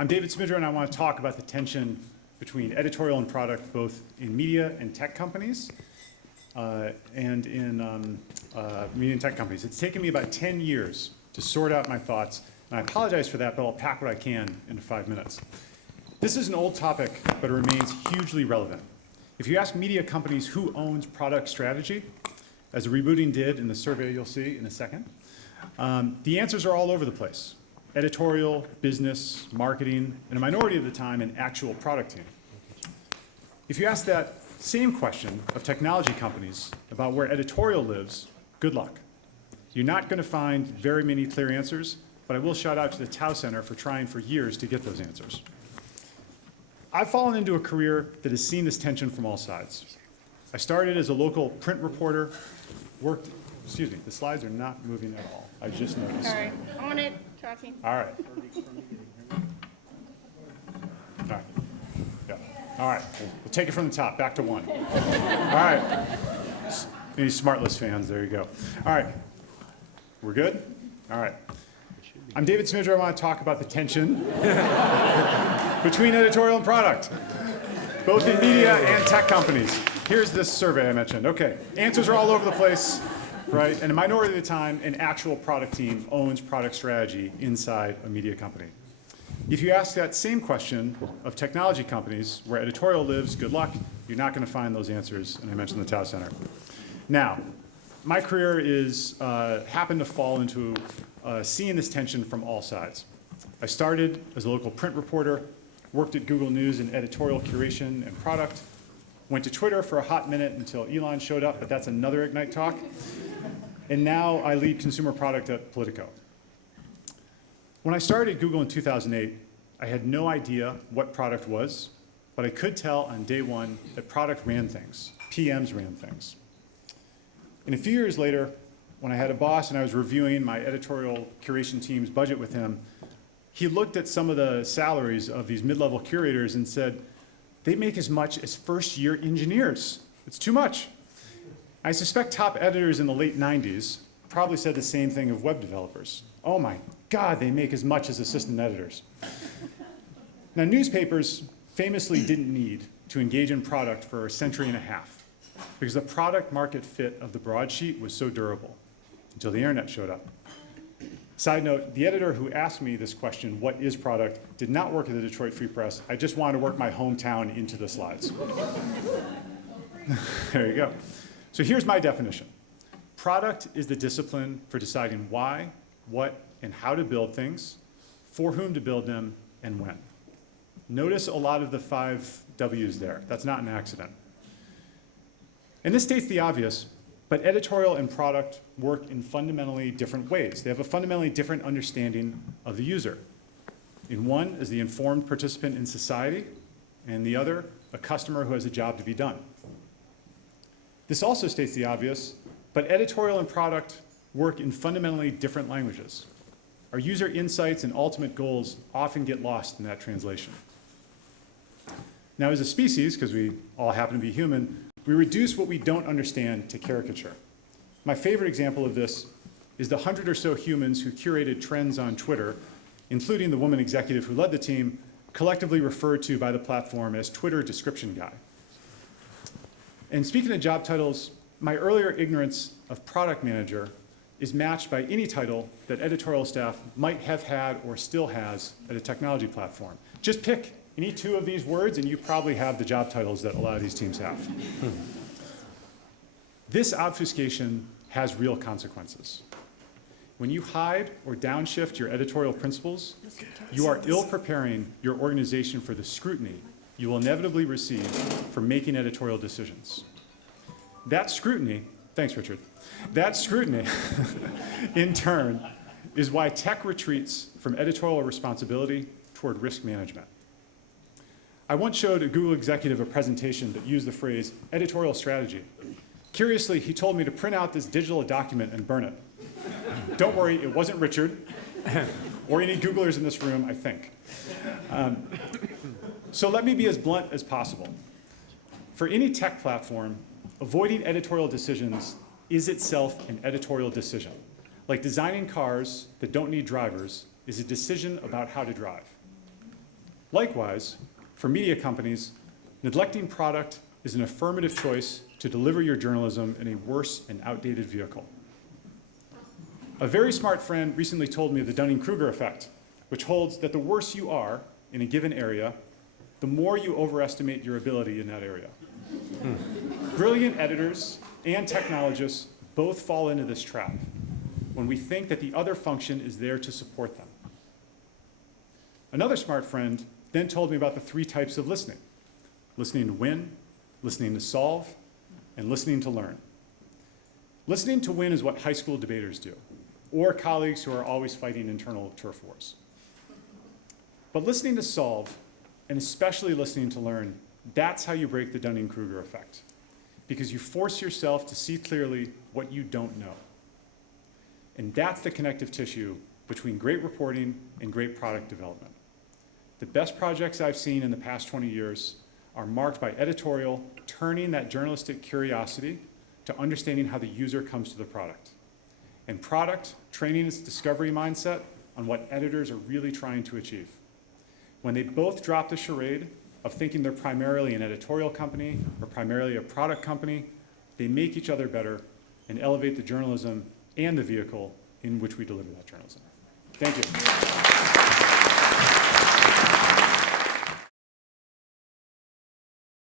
I'm David Smydra, and I want to talk about the tension between editorial and product, both in media and tech companies, and in media and tech companies. It's taken me about 10 years to sort out my thoughts, and I apologize for that, but I'll pack what I can into 5 minutes. This is an old topic, but it remains hugely relevant. If you ask media companies who owns product strategy, as the rebooting did in the survey you'll see in a second, the answers are all over the place. Editorial, business, marketing, and a minority of the time, an actual product team. If you ask that same question of technology companies about where editorial lives, good luck. You're not going to find very many clear answers, but I will shout out to the Tao Center for trying for years to get those answers. I've fallen into a career that has seen this tension from all sides. I started as a local print reporter, excuse me, the slides are not moving at all. I just noticed. All right, on it, tracking. All right. All right. Yeah. All right. We'll take it from the top, back to 1. All right. Any Smartless fans, there you go. All right. We're good? All right. I'm David Smydra. I want to talk about the tension between editorial and product, both in media and tech companies. Here's this survey I mentioned. Okay, answers are all over the place, right? And a minority of the time, an actual product team owns product strategy inside a media company. If you ask that same question of technology companies, where editorial lives, good luck, you're not going to find those answers, and I mentioned the Tao Center. Now, my career is happened to fall into seeing this tension from all sides. I started as a local print reporter, worked at Google News in editorial curation and product, went to Twitter for a hot minute until Elon showed up, but that's another Ignite talk. And now I lead consumer product at Politico. When I started at Google in 2008, I had no idea what product was, but I could tell on day one that product ran things, PMs ran things. And a few years later, when I had a boss and I was reviewing my editorial curation team's budget with him, he looked at some of the salaries of these mid-level curators and said, they make as much as first-year engineers. It's too much. I suspect top editors in the late 90s probably said the same thing of web developers. Oh my God, they make as much as assistant editors. Now, newspapers famously didn't need to engage in product for a century and a half because the product market fit of the broadsheet was so durable until the internet showed up. Side note, the editor who asked me this question, what is product, did not work at the Detroit Free Press. I just wanted to work my hometown into the slides. There you go. So here's my definition. Product is the discipline for deciding why, what, and how to build things, for whom to build them, and when. Notice a lot of the 5 W's there. That's not an accident. And this states the obvious, but editorial and product work in fundamentally different ways. They have a fundamentally different understanding of the user. In one is the informed participant in society, and the other, a customer who has a job to be done. This also states the obvious, but editorial and product work in fundamentally different languages. Our user insights and ultimate goals often get lost in that translation. Now, as a species, because we all happen to be human, we reduce what we don't understand to caricature. My favorite example of this is the 100 or so humans who curated trends on Twitter, including the woman executive who led the team, collectively referred to by the platform as Twitter description guy. And speaking of job titles, my earlier ignorance of product manager is matched by any title that editorial staff might have had or still has at a technology platform. Just pick any 2 of these words and you probably have the job titles that a lot of these teams have. This obfuscation has real consequences. When you hide or downshift your editorial principles, you are ill-preparing your organization for the scrutiny you will inevitably receive for making editorial decisions. That scrutiny, thanks Richard, that scrutiny, in turn, is why tech retreats from editorial responsibility toward risk management. I once showed a Google executive a presentation that used the phrase editorial strategy. Curiously, he told me to print out this digital document and burn it. Don't worry, it wasn't Richard, or any Googlers in this room, I think. So let me be as blunt as possible. For any tech platform, avoiding editorial decisions is itself an editorial decision. Like designing cars that don't need drivers is a decision about how to drive. Likewise, for media companies, neglecting product is an affirmative choice to deliver your journalism in a worse and outdated vehicle. A very smart friend recently told me of the Dunning-Kruger effect, which holds that the worse you are in a given area, the more you overestimate your ability in that area. Brilliant editors and technologists both fall into this trap when we think that the other function is there to support them. Another smart friend then told me about the 3 types of listening: listening to win, listening to solve, and listening to learn. Listening to win is what high school debaters do, or colleagues who are always fighting internal turf wars. But listening to solve, and especially listening to learn, that's how you break the Dunning-Kruger effect, because you force yourself to see clearly what you don't know. And that's the connective tissue between great reporting and great product development. The best projects I've seen in the past 20 years are marked by editorial turning that journalistic curiosity to understanding how the user comes to the product, and product training its discovery mindset on what editors are really trying to achieve. When they both drop the charade of thinking they're primarily an editorial company or primarily a product company, they make each other better and elevate the journalism and the vehicle in which we deliver that journalism. Thank you.